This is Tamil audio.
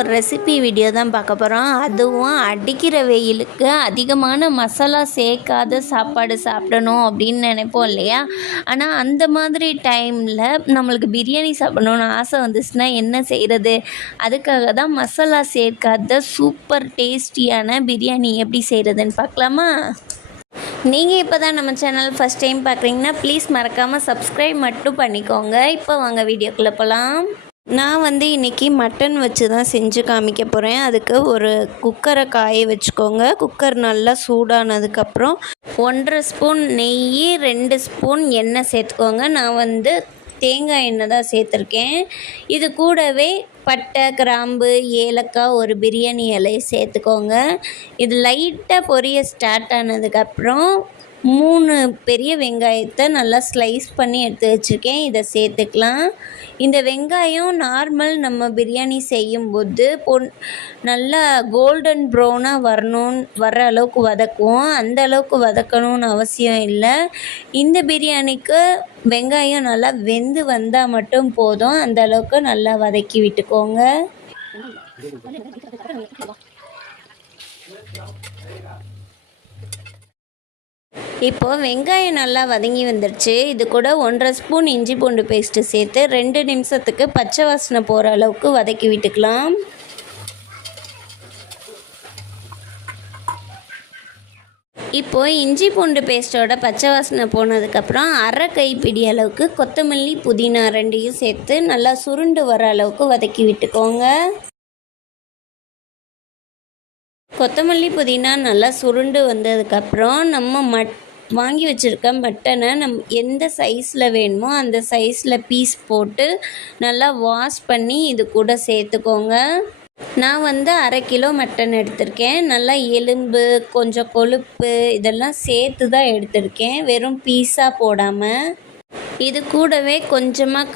ஒரு ரெசிபி வீடியோ தான் பார்க்க போகிறோம். அதுவும் அடிக்கிற வெயிலுக்கு அதிகமான மசாலா சேர்க்காத சாப்பாடு சாப்பிடணும் அப்படின்னு நினைப்போம் இல்லையா? ஆனால் அந்த மாதிரி டைமில் நம்மளுக்கு பிரியாணி சாப்பிடணுன்னு ஆசை வந்துச்சுன்னா என்ன செய்கிறது? அதுக்காக தான் மசாலா சேர்க்காத சூப்பர் டேஸ்டியான பிரியாணி எப்படி செய்கிறதுன்னு பார்க்கலாமா? நீங்கள் இப்போ தான் நம்ம சேனல் ஃபஸ்ட் டைம் பார்க்குறீங்கன்னா ப்ளீஸ் மறக்காமல் சப்ஸ்கிரைப் மட்டும் பண்ணிக்கோங்க. இப்போ வாங்க வீடியோக்குள்ளே போகலாம். நான் இன்றைக்கி மட்டன் வச்சு தான் செஞ்சு காமிக்க போகிறேன். அதுக்கு ஒரு குக்கரை காய வச்சுக்கோங்க. குக்கர் நல்லா சூடானதுக்கப்புறம் 1.5 ஸ்பூன் நெய், 2 ஸ்பூன் எண்ணெய் சேர்த்துக்கோங்க. நான் தேங்காய் எண்ணெய் தான் சேர்த்துருக்கேன். இது கூடவே பட்டை, கிராம்பு, ஏலக்காய், ஒரு பிரியாணி இலையை சேர்த்துக்கோங்க. இது லைட்டாக பொரிய ஸ்டார்ட் ஆனதுக்கப்புறம் 3 பெரிய வெங்காயத்தை நல்லா ஸ்லைஸ் பண்ணி எடுத்து வச்சுருக்கேன். இதை சேர்த்துக்கலாம். இந்த வெங்காயம் நார்மல் நம்ம பிரியாணி செய்யும்போது நல்லா கோல்டன் ப்ரௌனாக வர்ற அளவுக்கு வதக்குவோம். அந்த அளவுக்கு வதக்கணும்னு அவசியம் இல்லை. இந்த பிரியாணிக்கு வெங்காயம் நல்லா வெந்து வந்தால் மட்டும் போதும். அந்த அளவுக்கு நல்லா வதக்கி விட்டுக்கோங்க. இப்போது வெங்காயம் நல்லா வதங்கி வந்துடுச்சு. இது கூட 1.5 ஸ்பூன் இஞ்சி பூண்டு பேஸ்ட்டு சேர்த்து 2 நிமிஷத்துக்கு பச்சை வாசனை போகிற அளவுக்கு வதக்கி விட்டுக்கலாம். இப்போது இஞ்சி பூண்டு பேஸ்ட்டோட பச்சை வாசனை போனதுக்கப்புறம் அரை கைப்பிடி அளவுக்கு கொத்தமல்லி, புதினா 2யும் சேர்த்து நல்லா சுருண்டு வர அளவுக்கு வதக்கி விட்டுக்கோங்க. கொத்தமல்லி, புதினா நல்லா சுருண்டு வந்ததுக்கப்புறம் நம்ம வாங்கி வச்சுருக்க மட்டனை எந்த சைஸில் வேணுமோ அந்த சைஸில் பீஸ் போட்டு நல்லா வாஷ் பண்ணி இது கூட சேர்த்துக்கோங்க. நான் 1/2 கிலோ மட்டன் எடுத்திருக்கேன். நல்லா எலும்பு, கொஞ்சம் கொழுப்பு இதெல்லாம் சேர்த்து தான் எடுத்திருக்கேன், வெறும் பீஸாக போடாமல். இது கூடவே கொஞ்சமாக